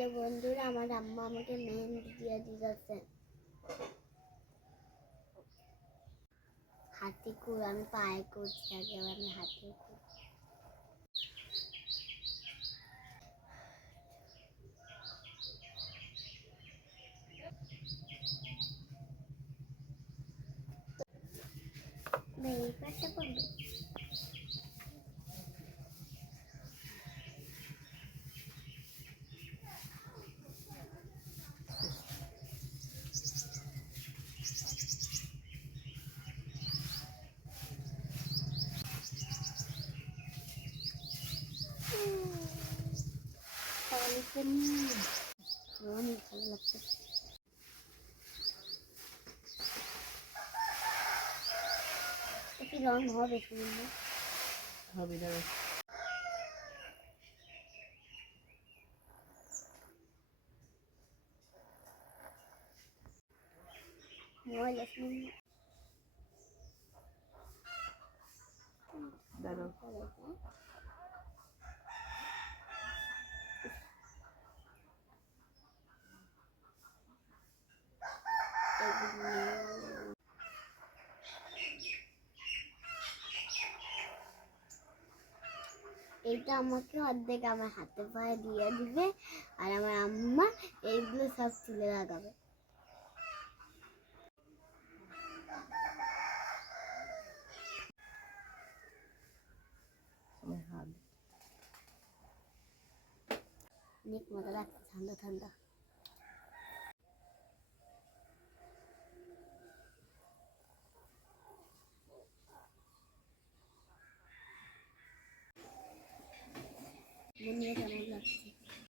Hello বন্ধুরা, আমার আম্মা আমাকে মেহেন্দি দিয়ে দিয়েছে। হাতে করে আমি পায়ে করছি, আগে আমি হাতে করছি। এই পাশটা করবে। অনেক ভালো লাগছে। কি রং হবে শুনলে? হবে দাঁড়া। ময়লা শুনলে দাঁড়াও। এইটা আমাকে অর্ধেক আমার হাতে পায়ে দিয়ে দিবে, আর আমার আম্মা এইগুলো সব তুলে লাগাবে। অনেক মজা লাগছে, ঠান্ডা ঠান্ডা। বন্ধুরা